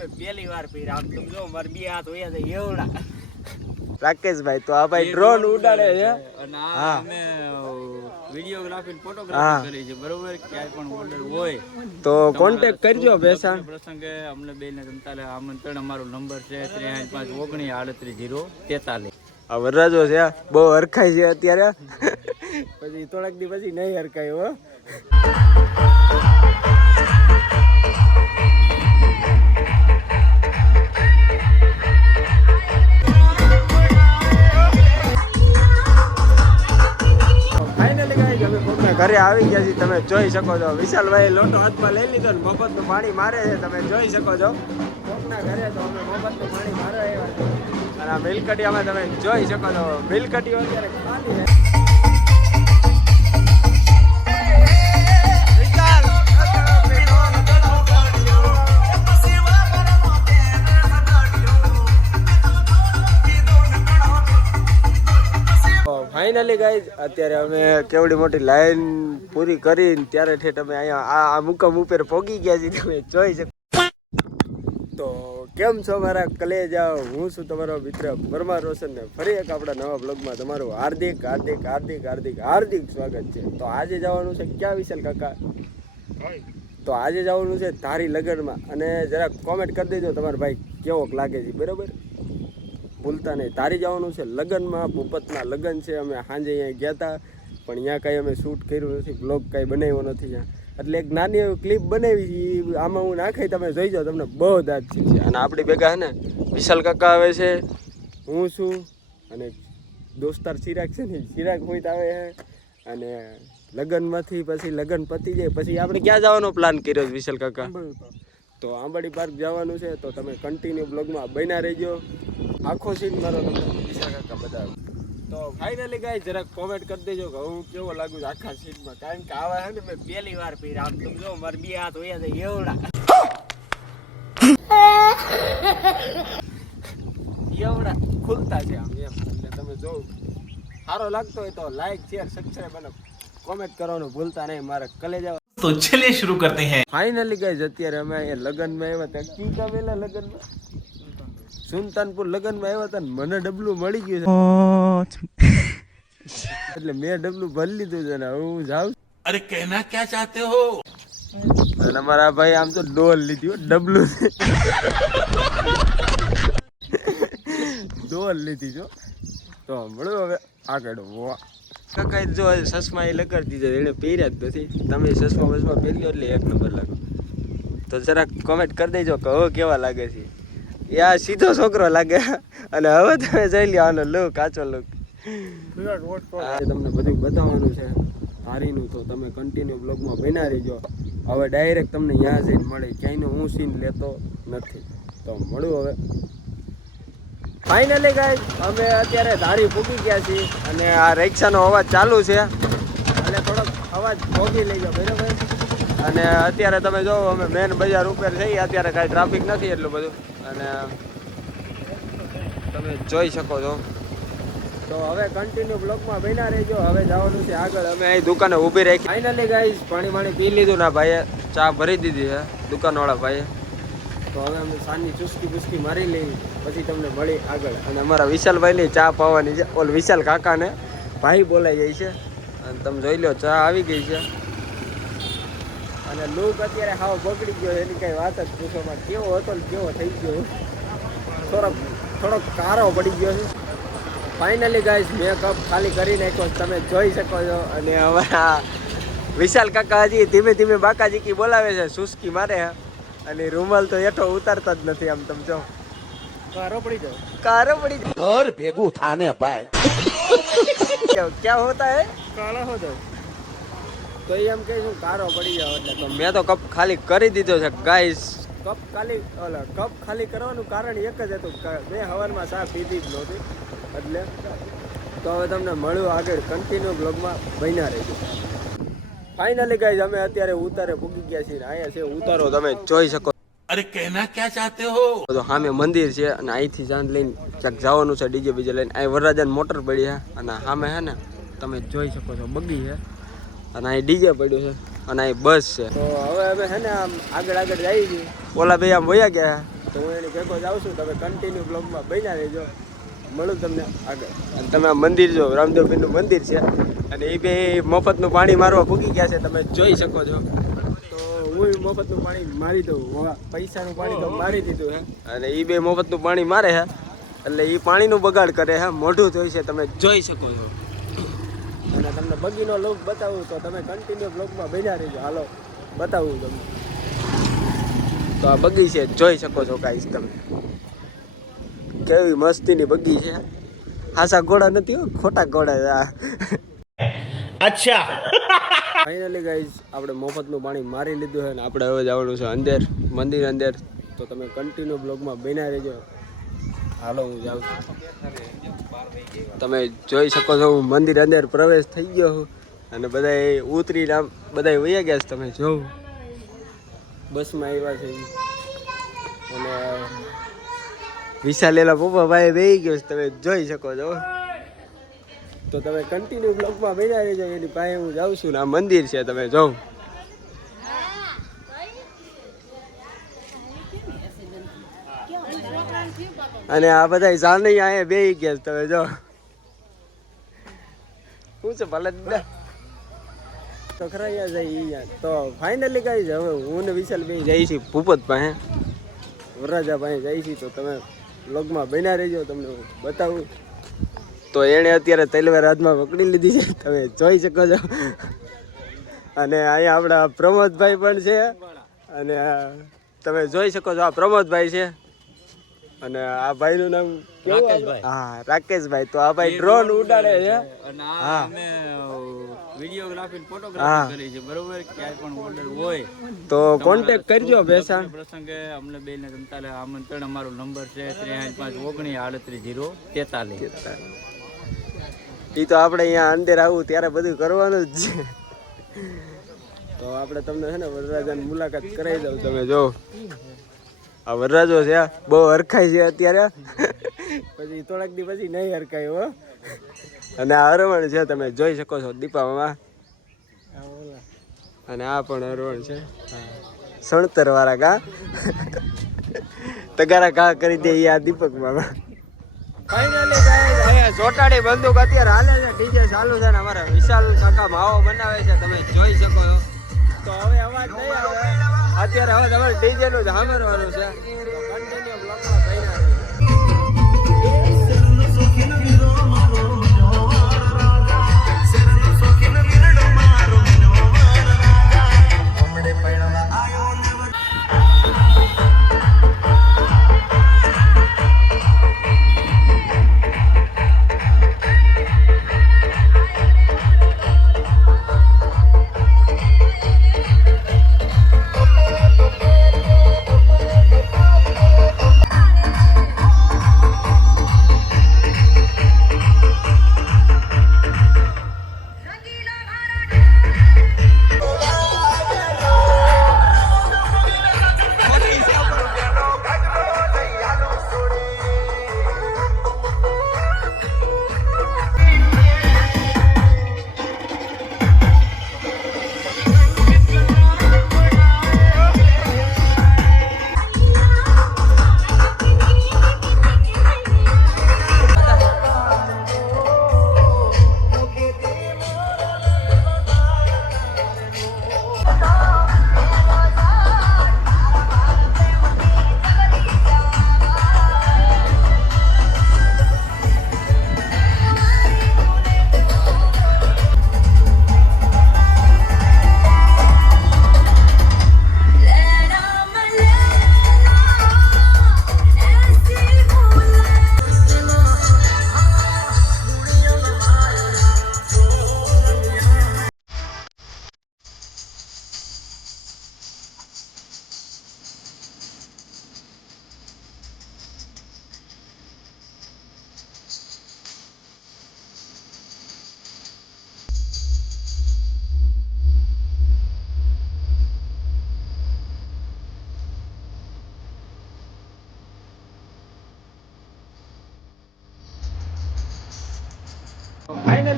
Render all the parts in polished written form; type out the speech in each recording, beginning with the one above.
મેં પહેલી વાર પહેર્યા. આમ તમે જો મારા બે હાથ હોયા છે એવડા. રાકેશભાઈ તો આ ભાઈ ડ્રોન ઉડાડે છે અને આ અમે વિડિયોગ્રાફી અને ફોટોગ્રાફી કરી છે બરોબર. ક્યાંય પણ ઓર્ડર હોય તો કોન્ટેક્ટ કરજો બેસાણ પ્રસંગે અમને બેને તમતાલે આમંત્રણ. અમારો નંબર છે 5359383043. આ વરરાજો છે બહુ હરખાય છે અત્યારે. પછી થોડાક દી પછી નહીં હરખાય હો. ઘરે આવી ગયા છીએ, તમે જોઈ શકો છો. વિશાલભાઈ લોટો હાથમાં લઈ લીધો ને મફતનું પાણી મારે છે, તમે જોઈ શકો છો. કોકના ઘરે તો અમે મફતનું પાણી મારવા આવ્યા છે. અને આ મિલકટીયામાં તમે જોઈ શકો છો, મિલકટીઓ અત્યારે ખાલી છે. ફાઇનલી ગાઈઝ અત્યારે અમે કેવડી મોટી લાઈન પૂરી કરીને ત્યારે ઠેઠ અમે અહીંયા આ મુકામ ઉપર પહોંચી ગયા છીએ, તમે જોઈ શકો. તો કેમ છો મારા કલેજા, હું છું તમારો મિત્ર પરમાર રોશન ને ફરી એક આપણા નવા બ્લોગમાં તમારું હાર્દિક હાર્દિક હાર્દિક હાર્દિક હાર્દિક સ્વાગત છે. તો આજે જવાનું છે ક્યાં વિશાલ કાકા? તો આજે જવાનું છે ધારી લગ્નમાં. અને જરાક કોમેન્ટ કરી દેજો તમારા ભાઈ કેવોક લાગે છે, બરાબર? ભૂલતા નહીં. તારી જવાનું છે લગ્નમાં, ભૂપતના લગ્ન છે. અમે સાંજે અહીંયા ગયા હતા પણ અહીંયા કાંઈ અમે શૂટ કર્યું નથી, બ્લોગ કાંઈ બનાવ્યો નથી ત્યાં. એટલે એક નાની એવી ક્લિપ બનાવી, આમાં હું નાખાઈ તમે જોઈ જાઓ, તમને બહુ દાદ છે. અને આપણી ભેગા હે ને વિશાલ કાકા આવે છે, હું છું અને દોસ્તાર ચિરાગ છે ને, ચિરાગ પોઈન્ટ આવે છે. અને લગ્નમાંથી પછી લગ્ન પતી જાય પછી આપણે ક્યાં જવાનો પ્લાન કર્યો છે વિશાલ કાકા? તો આંબાડી પાર્ક જવાનું છે. તો તમે કન્ટિન્યુ બ્લોગમાં બન્યા રહેજો, આખો સીન મારો તમને વિશાલ કાકા બતાવો. તો ફાઇનલી ગાઈસ જરાક કોમેન્ટ કરી દેજો કે હું કેવો લાગુ છું આખા સીનમાં. કારણ કે આવા છે ને મેં પહેલી વાર પહેર્યા. આમ તમે જો મારા બે હાથ હોયા છે એવડા એવડા ખુલતા છે આમ એમ. એટલે તમે જો સારો લાગતો હોય તો લાઈક શેર સબસ્ક્રાઇબ અને કોમેન્ટ કરવાનું ભૂલતા નહીં મારા કલેજા. तो चलिए शुरू करते हैं. फाइनली गाइस અત્યારે અમે અહીંયા લગ્નમાં આવ્યા હતા. કી કાવેલા લગ્નમાં? સુલતાનપુર લગ્નમાં આવ્યા હતા ને મને ડબલું મળી ગયું છે એટલે મેં ડબલું ભરી લીધું છે ને હું જાઉં. अरे कहना क्या चाहते हो? અને અમારા ભાઈ આમ તો ડોલ લીધી ડબલું ડોલ લીધી જો. તો મળ્યું હવે આગળ. કાકા જો ચશ્મા એ લગાડી દીધા, એને પહેર્યા જ નથી. તમે ચશ્મા બસમાં પહેર્યો એટલે એક નંબર લાગો. તો જરાક કોમેન્ટ કરી દેજો કે હવે કેવા લાગે છે. યા સીધો છોકરો લાગે. અને હવે તમે જોઈ લ્યો આનો લુક, કાચો લુક. તમને બધું બતાવવાનું છે ધારીનું, તો તમે કન્ટિન્યુ બ્લોગમાં બન્યા રહેજો. હવે ડાયરેક્ટ તમને ત્યાં જઈને મળે, ક્યાંયનો હું સીન લેતો નથી. તો મળું હવે. ફાઇનલી ગાઈસ અમે અત્યારે ધારી પૂકી ગયા છીએ અને આ રિક્ષાનો અવાજ ચાલુ છે એટલે થોડોક અવાજ ભોગી લેજો, બરાબર? અને અત્યારે તમે જો અમે મેન બજાર ઉપર જઈએ, અત્યારે કાંઈ ટ્રાફિક નથી એટલું બધું અને તમે જોઈ શકો છો. તો હવે કન્ટિન્યુ બ્લોગમાં બન્યા રહેજો. હવે જવાનું છે આગળ. અમે અહીં દુકાને ઊભી રાખી. ફાઇનલી ગાઈસ પાણી પી લીધું ના ભાઈએ, ચા ભરી દીધી છે દુકાનવાળા ભાઈએ. તો હવે અમે સાંજની ચુસ્કી બુસ્કી મારી લઈ પછી તમને મળી આગળ. અને અમારા વિશાલભાઈની ચા પાવાની છે. ઓલ વિશાલ કાકાને ભાઈ બોલાઈ જાય છે અને તમે જોઈ લો ચા આવી ગઈ છે. અને લુક અત્યારે હાવ બગડી ગયો, એની કઈ વાત જ પૂછવામાં. કેવો હતો ને કેવો થઈ ગયો, થોડોક કારો પડી ગયો છે. ફાઇનલી ગાઈસ મેકઅપ ખાલી કરી નાખ્યો, તમે જોઈ શકો છો. અને હવે આ વિશાલ કાકા હજી ધીમે ધીમે બાકાજીકી બોલાવે છે, સુસ્કી મારે અને રૂમાલ તો હેઠો ઉતારતા જ નથી. આમ તમે જો કારો પડી જાય ઘર ભેગું થાને ભાઈ. ક્યાં હોતા હે કાળા હો જાય તો એમ કહીશું કારો પડી જાવ એટલે. તો મેં તો કપ ખાલી કરી દીધો છે ગાઈસ. કપ ખાલી કરવાનું કારણ એક જ હતું, મેં હવારમાં ચા પીધી જ નહોતી એટલે. તો હવે તમને મળ્યું આગળ કન્ટિન્યુ બ્લોગમાં બન્યા રહેજો. ફાઇનલી ગાઈસ અમે અત્યારે ઉતારે પૂગી ગયા છીએ. અહીંયા છે ઉતારો, તમે જોઈ શકો. अरे कहना क्या चाहते हो? તો સામે મંદિર છે અને અહીંથી ચાંદ લઈને ક્યાંક જવાનું છે ડીજે બીજે લઈને. અહીં વરરાજાની મોટર પડી છે અને સામે છે ને તમે જોઈ શકો છો બગી છે અને અહીં ડીજે પડ્યું છે અને અહીં બસ છે. તો હવે અમે છે ને આમ આગળ જઈએ છીએ. ઓલા ભાઈ આમ વયા ગયા તો હું એની ભેગો જાઉં છું. તમે કન્ટિન્યુ બ્લોગમાં બન્યા રહેજો, મળું તમને આગળ. અને તમે આ મંદિર જો, રામદેવપીરનું મંદિર છે અને એ બે મફતનું પાણી મારવા ભૂકી ગયા છે, તમે જોઈ શકો છો. તો હું મફતનું પાણી મારી દઉં, પૈસાનું પાણી તો મારી દીધું હે, અને એ બે મફતનું પાણી મારે છે એટલે એ પાણીનું બગાડ કરે છે, મોઢું ધોઈ છે, તમે જોઈ શકો છો. અને તમને બગીનો લુક બતાવું તો તમે કન્ટિન્યુ બ્લોગમાં બન્યા રહેજો. હાલો બતાવું તમને. તો આ બગી છે, જોઈ શકો છો ગાઈસ તમે, કેવી મસ્તીની બગી છે. હાસા ઘોડા નથી હો, ખોટા ઘોડા. अच्छा ફાઇનલી ગાઈસ આપણે મફતનું પાણી મારી લીધું છે ને આપણે હવે જવાનું છે અંદર, મંદિર અંદર. તો તમે કન્ટિન્યુ બ્લોગમાં બન્યા રહેજો. હાલો હું જાઉં છું. તમે જોઈ શકો છો હું મંદિર અંદર પ્રવેશ થઈ ગયો છું અને બધા ઉતરીને આમ બધા વયા ગયા છે. તમે જોવો બસમાં આવ્યા છે અને વિશાલેલા પપ્પા ભાઈ બેહી ગયો છે, તમે જોઈ શકો છો. તો તમે કન્ટિન્યુ બ્લોગમાં બન્યા રહેજો. એની પાસે હું જાઉં છું ને આ મંદિર છે, તમે જોવો. અને આ બધા જાણી અહીંયા બેહી ગયા છે, તમે જો. શું છે ભલે તો ખરા જાય. તો ફાઇનલી કઈ છે હવે હું ને વિશાલ બે જઈ છીએ ભૂપત પાસે, વરરાજા પાસે જઈ છીએ. તો તમે બ્લોગમાં બન્યા રહેજો, તમને હું બતાવું. તો એણે અત્યારે તલવાર હાથમાં પકડી લીધી છે, તમે જોઈ શકો છો. અને અહીંયા આપણા પ્રમોદભાઈ પણ છે અને તમે જોઈ શકો છો આ પ્રમોદભાઈ છે અને આ ભાઈનું નામ રાકેશભાઈ. હા રાકેશભાઈ. તો આ ભાઈ ડ્રોન ઉડાડે છે અને આ અમે વિડીયોગ્રાફી ફોટોગ્રાફી કરી છે, બરોબર. ક્યાંય પણ ઓર્ડર હોય તો કોન્ટેક્ટ કરજો બેસાણ. પ્રસંગે અમને બેને તમતાલે આમંત્રણ. અમારો નંબર છે 5359383043. એ તો આપણે અહીંયા અંદર આવું ત્યારે બધું કરવાનું જ છે. તો આપણે તમને છે ને વરરાજાની મુલાકાત કરાવી દઉં. તમે જો આ વરરાજો છે, બહુ હરખાય છે અત્યારે, પછી થોડાક દી પછી નહીં હરખાય હો. અને આ અરવણ છે, તમે જોઈ શકો છો દીપામાં. અને આ પણ અરવણ છે, સણતર વાળા ગા તગારા ઘા કરી દે આ દીપક મામા. ફાઇનલી ગાઈસ અહીંયા ચોટાડી બંદૂક અત્યારે હાલે છે, ડીજે ચાલુ છે ને અમારા વિશાલ કાકા માવો બનાવે છે, તમે જોઈ શકો છો. તો હવે અવાજ નહીં આવે અત્યારે, હવે તમારે ડીજે નું સાંભળવાનું છે. તો કન્ટિન્યુ બ્લોગમાં બન્યા રહેજો.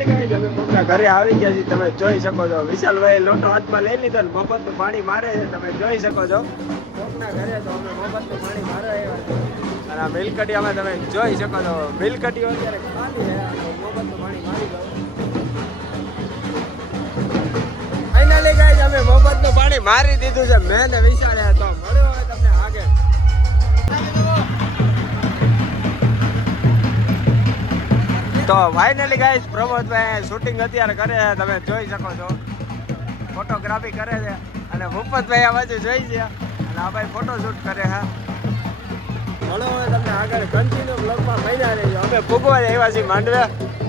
ફાઇનલી ગાઈસ અમે કોકના ઘરે આવી ગયા છીએ. તમે જોઈ શકો છો વિશાલભાઈ લોટો હાથમાં લઈ લીધો ને મફતનું પાણી મારે છે. તમે જોઈ શકો છો કોકના ઘરે તો અમે મફતનું પાણી મારે આવ્યા અને આ મિલકટીયામાં તમે જોઈ શકો છો મિલકટીઓ અત્યારે ખાલી છે અને મફતનું પાણી મારી દો. ફાઇનલી ગાઈસ અમે મફતનું પાણી મારી દીધું છે મેં ને વિશાળે. તો મળ્યો હવે તમને આગળ. તો ફાઇનલી ગાઈસ પ્રમોદભાઈ શૂટિંગ અત્યારે કરે છે. તમે જોઈ શકો છો ફોટોગ્રાફી કરે છે અને ભૂપતભાઈ આ બાજુ જોઈ છે અને આ ભાઈ ફોટોશૂટ કરે છે. મળો હવે તમને આગળ કન્ટિન્યુ બ્લોગમાં બન્યા રહેજો. અમે ભૂગવા આવ્યા છીએ માંડવે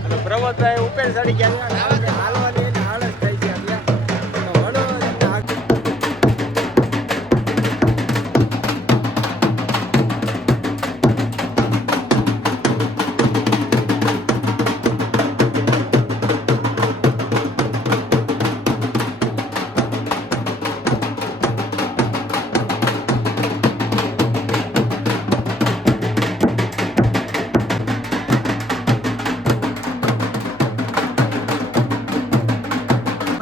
અને પ્રમોદભાઈ ઉપર ચડી ગયા છે. હાલવાની એને હાલત થઈ છે એટલે તો મળો હવે તમને આગળ.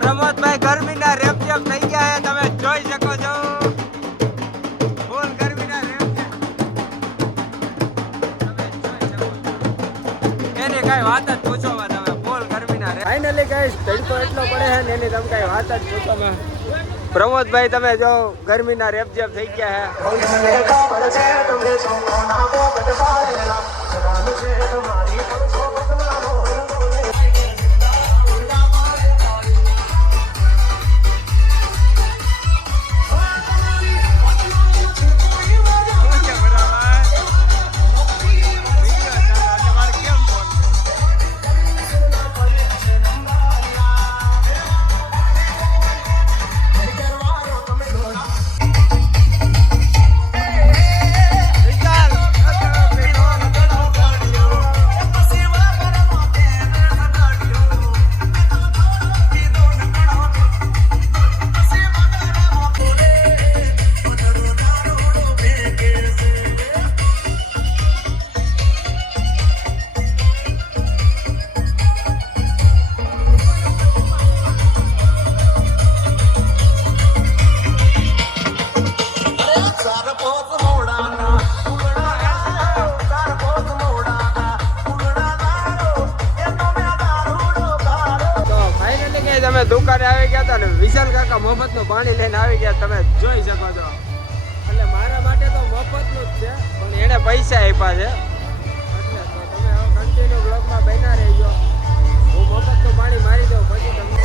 પ્રમોદભાઈ ગરમીના રેપઝેપ થઈ ગયા છે. તમે જોઈ શકો છો ફૂલ ગરમીના રેપઝેપ. તમે જોઈ શકો છો એની કઈ વાત જ પૂછોમાં. તમે ફૂલ ગરમીના ફાઇનલી ગાઈસ તડકો એટલો પડે છે ને એની તમે કઈ વાત જ પૂછોમાં. પ્રમોદભાઈ તમે જો ગરમીના રેપઝેપ થઈ ગયા તમે દુકાને આવી ગયા હતા ને વિશાલ કાકા મફતનું પાણી લઈને આવી ગયા. તમે જોઈ શકો છો એટલે મારા માટે તો મફતનું જ છે પણ એને પૈસા આપ્યા છે એટલે તો તમે હવે કન્ટિન્યુ બ્લોગમાં બન્યા રહેજો. હું મફતનું પાણી મારી દઉં પછી તમને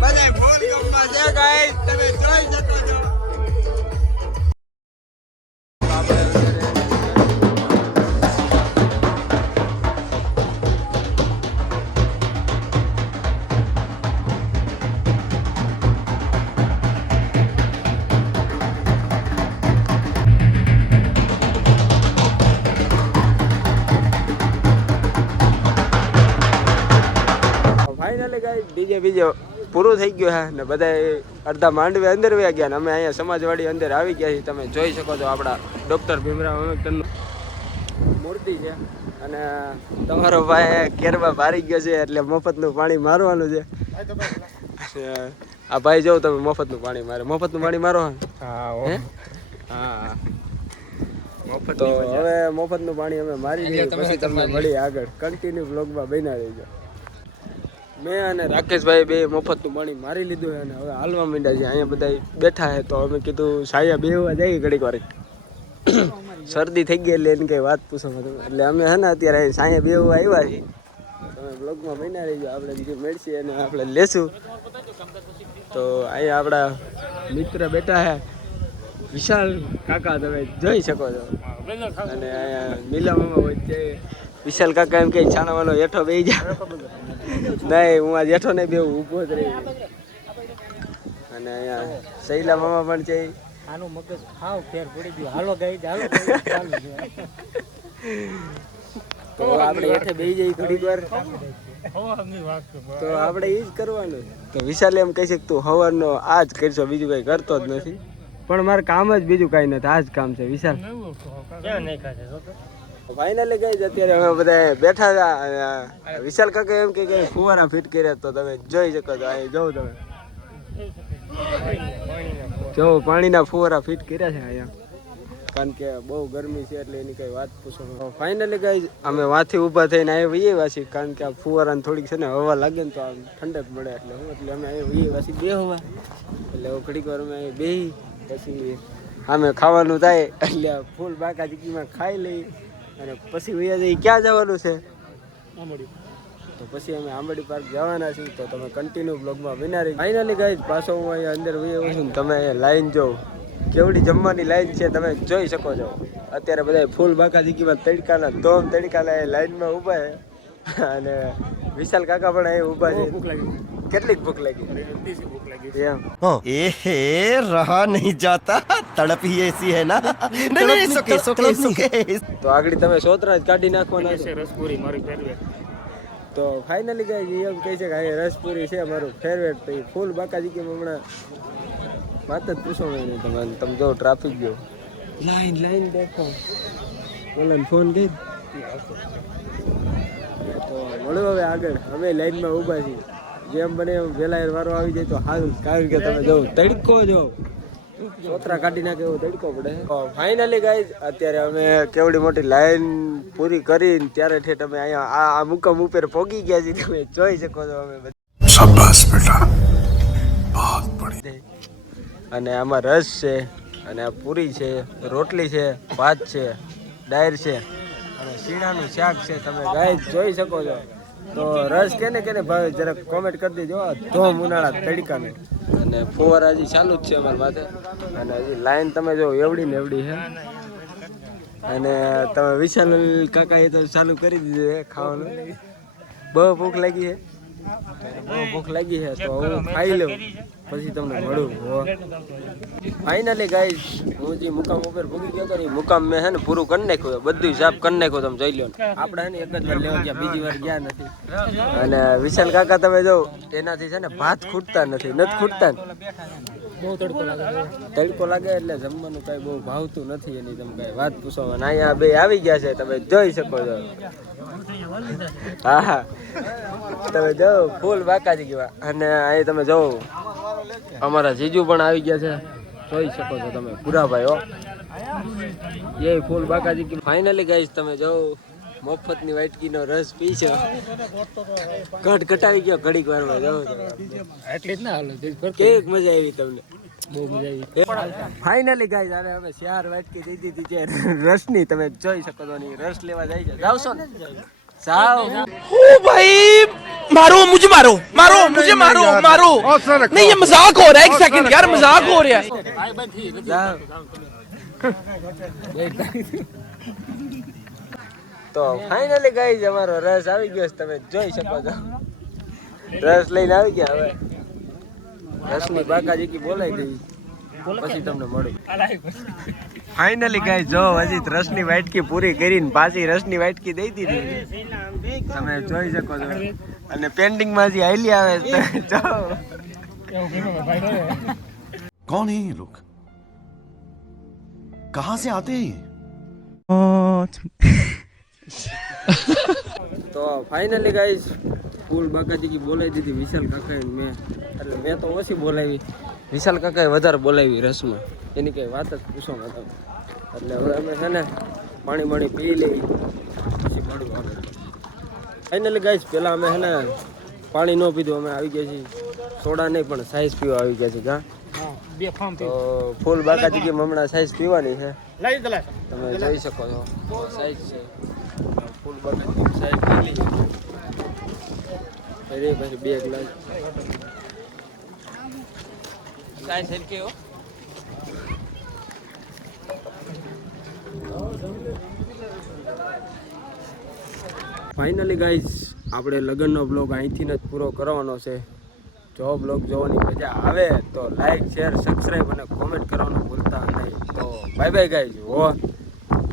બધાય ફોન ગમમાં છે ગાઈસ. તમે જોઈ શકો છો ફાઇનલી ગાઈસ ડીજે બીજે પૂરું થઈ ગયું છે ને બધા અડધા માંડવે અંદર વયા ગયા ને અમે અહીંયા સમાજવાડી અંદર આવી ગયા છીએ. તમે જોઈ શકો છો આપણા ડૉક્ટર ભીમરાવ આંબેડકરનું મૂર્તિ છે અને તમારો ભાઈ કેરબા ભારી ગયો છે એટલે મફતનું પાણી મારવાનું છે. આ ભાઈ જો તમે મફતનું પાણી મારે મફતનું પાણી મારો. હા તો હવે મફતનું પાણી અમે મારી દઈએ પછી તમને મળી આગળ કન્ટિન્યુ બ્લોગમાં બન્યા રહીજો. મેં અને રાકેશભાઈ બે મફતનું પાણી મારી લીધું છે અને હવે હાલવા માંડ્યા છે. અહીંયા બધા બેઠા છે તો અમે કીધું સાયા બેહવા જઈએ ઘડીક વાર. શરદી થઈ ગઈ એટલે એની કંઈ વાત પૂછો એટલે અમે હે ને અત્યારે સાયા બેહવા આવ્યા છીએ. તમે બ્લોગમાં બન્યા રહીજો. આપણે જે મળશે અને આપણે લેશું. તો અહીંયા આપણા મિત્ર બેઠા છે વિશાલ કાકા તમે જોઈ શકો છો અને અહીંયા મિલા મામા વચ્ચે વિશાલ કાકા એમ કે છાણાવાનો હેઠો બેસી જા. નહીં હું આજ હેઠો નહીં બેવું ઊભો જ રહી. અને અહીંયા શૈલા મામા પણ છે. આનું મગજ હાવ ફેર પડી ગયું. હાલો ગઈ ચાલો તો આપણે હેઠે બેસી જઈએ ઘડીક વાર. તો આપણે એ જ કરવાનું. તો વિશાલ એમ કહી શકે તું હવાનો આ જ કરશો, બીજું કઈ કરતો જ નથી. પણ મારે કામ જ બીજું કઈ નથી, આ જ કામ છે વિશાલ. ફાઇનલી ગઈ અત્યારે અમે બધા બેઠા હતા. વિશાલ કાકા એમ કે ફુવારા ફિટ કર્યા, તો તમે જોઈ શકો છો. અહીં જોઉં તમે જો પાણીના ફુવારા ફિટ કર્યા છે અહીંયા, કારણ કે બહુ ગરમી છે એટલે એની કઈ વાત પૂછો. ફાઇનલી ગઈ અમે વાથી ઊભા થઈને અહીં વહીએ વાસી, કારણ કે આ ફુવારાને થોડીક છે ને હવા લાગે ને તો આમ ઠંડક મળે એટલે હું એટલે અમે અહીં વહીએ વાસી બે હવા એટલે ઘડીક વાર અમે અહીં બેહી પછી અમે ખાવાનું થાય એટલે ફૂલ બાકા ચીકીમાં ખાઈ લઈ અને પછી વહીએ જઈ. ક્યાં જવાનું છે? તો પછી અમે આંબડી પાર્ક જવાના છીએ, તો તમે કન્ટિન્યુ બ્લોગમાં બના રહી. ફાઇનલી ગઈ પાછો હું અહીંયા અંદર વહીએ છું ને તમે અહીંયા લાઈન જોઉં કેવડી જમવાની લાઈન છે તમે જોઈ શકો છો. અત્યારે બધા ફૂલ બાકા ચીકીમાં તડકાના ધોમ તડકાના લાઈનમાં ઊભા છે અને વિશાલ કાકા પણ અહીં ઊભા છે. કેટલીક ભૂખ લાગી? એમ एहे रहा नहीं जाता, तड़प ही ऐसी है ना. नहीं તો આગળ તમે સોતરા જ કાઢી નાખવાના છે. રસપુરી મારી ફેવરેટ. તો ફાઇનલી ગાઈઝ એમ કહે છે કે આ રસપુરી છે મારું ફેવરેટ. તો એ ફૂલ બાકા ચીકીમાં હમણાં વાત જ પૂછો નહીં તમે. તમે જો ટ્રાફિક ગયો લાઈન દેખો. ઓલાને ફોન કરી તો મળ્યો હવે આગળ. અમે લાઈનમાં ઊભા છીએ, જેમ બને એમ વહેલા વારો આવી જાય તો સારું, કારણ કે તમે જો તડકો જો સોતરા કાઢી નાખે એવો તડકો પડે. ફાઇનલી ગાઈઝ અત્યારે અમે કેવડી મોટી લાઈન પૂરી કરીને ત્યારે ઠેઠ અમે અહીંયા આ મુકામ ઉપર પહોંચી ગયા છીએ. તમે જોઈ શકો છો અમે શાબાશ બેટા બહુત બડી. અને આમાં રસ છે અને આ પૂરી છે, રોટલી છે, ભાત છે, ડાયર છે અને શીણાનું શાક છે. તમે ગાઈઝ જોઈ શકો છો. તો રસ કેને ભાવે જરાક કોમેન્ટ કરી દેજો. ધોમ ઉનાળા તડકાને અને ફુવારા હજી ચાલુ જ છે અમારી માથે. અને હજી લાઈન તમે જો એવડી ને એવડી છે. અને તમે વિશાલ કાકા એ તો ચાલુ કરી દીધું છે ખાવાનું. બહુ ભૂખ લાગી છે તો હું ખાઈ લઉં પછી તમને મળું. ફાઇનલી ગાઈઝ હું જે મુકામ ઉપર ભૂગી ગયો હતો ને મુકામ મેં હે ને પૂરું કરી નાખ્યું, બધું સાફ કરી નાખ્યું. તમે જોઈ લો આપણે હે ને એક જ વાર લેવા ગયા, બીજી વાર ગયા નથી. અને વિશાલ કાકા તમે જો એનાથી છે ને ભાત ખૂટતા નથી ખૂટતા ને બહુ તડકો લાગે એટલે જમવાનું કઈ બહુ ભાવતું નથી એની. તમે કઈ વાત પૂછો. અહીંયા બે આવી ગયા છે તમે જોઈ શકો છો. હા તમે જો ફૂલ બાકાજી ગયો. અને અહીં તમે જો અમારા જીજુ પણ આવી ગયા છે, જોઈ શકો છો તમે પૂરા ભાઈ એ ફૂલ બાકાજી. ફાઇનલી ગાઈસ તમે જો મફતની વાટકીનો રસ પી છે. ઘટ ઘટાવી ગયો ઘડીક વારમાં જાવ એટલે જ ના હાલો. કેવી મજા આવી તમને? બહુ મજા આવી. ફાઇનલી ગાઈસ આને અમે 4 વાટકી દઈ દીધી છે રસની. તમે જોઈ શકો છો. ની રસ લેવા જાય છે. જાવશો ને? જાઓ. ओ भाई मारो मुझे, मारो मुझे, मारो नहीं ये मजाक हो रहा है. एक सेकंड यार, मजाक हो रहा है. તો ફાઇનલી ગાઈઝ અમારો રસ આવી ગયો છે. તમે જોઈ શકો છો રસ લઈને આવી ગયા. હવે રસની બાકાજી બોલાઈ ગઈ પછી તમને મળું. ફાઇનલી ગાઈઝ જો હજી રસની વાટકી પૂરી કરીને પાછી રસની વાટકી દઈ દીધી. તમે જોઈ શકો છો. અને પેન્ડિંગ માં હજી હાલી આવે છે. कौन है ये लोग, कहाँ से आते हैं? તો ફાઇનલી ગાઈઝ ફૂલ બાકાજી બોલાવી દીધી વિશાલ કાકાએ. મેં તો ઓછી બોલાવી, વિશાલ કાકાએ વધારે બોલાવી રસમાં. એની કઈ વાત જ પૂછો તમે. એટલે હવે અમે છે ને પાણી પી લઈ પછી મળું આગળ. ફાઇનલી ગાઈઝ પહેલાં અમે છે ને પાણી ન પીધું, અમે આવી ગયા છીએ સોડા નહીં પણ સાઈઝ પીવા આવી ગયા છીએ. તો ફૂલ બાકાજી હમણાં સાઈઝ પીવાની છે. તમે જોઈ શકો છો સાઈઝ છે ફૂલ બાકાજી સાઈઝ પી લઈ પછી 2 ગ્લાસ સાઈઝ સરખી હો. ફાઇનલી ગાઈઝ આપણે લગ્નનો બ્લોગ અહીંથી જ પૂરો કરવાનો છે. જો બ્લોગ જોવાની મજા આવે તો લાઈક, શેર, સબસ્ક્રાઈબ અને કોમેન્ટ કરવાનું ભૂલતા નહીં. તો બાય બાય ગાઈઝ.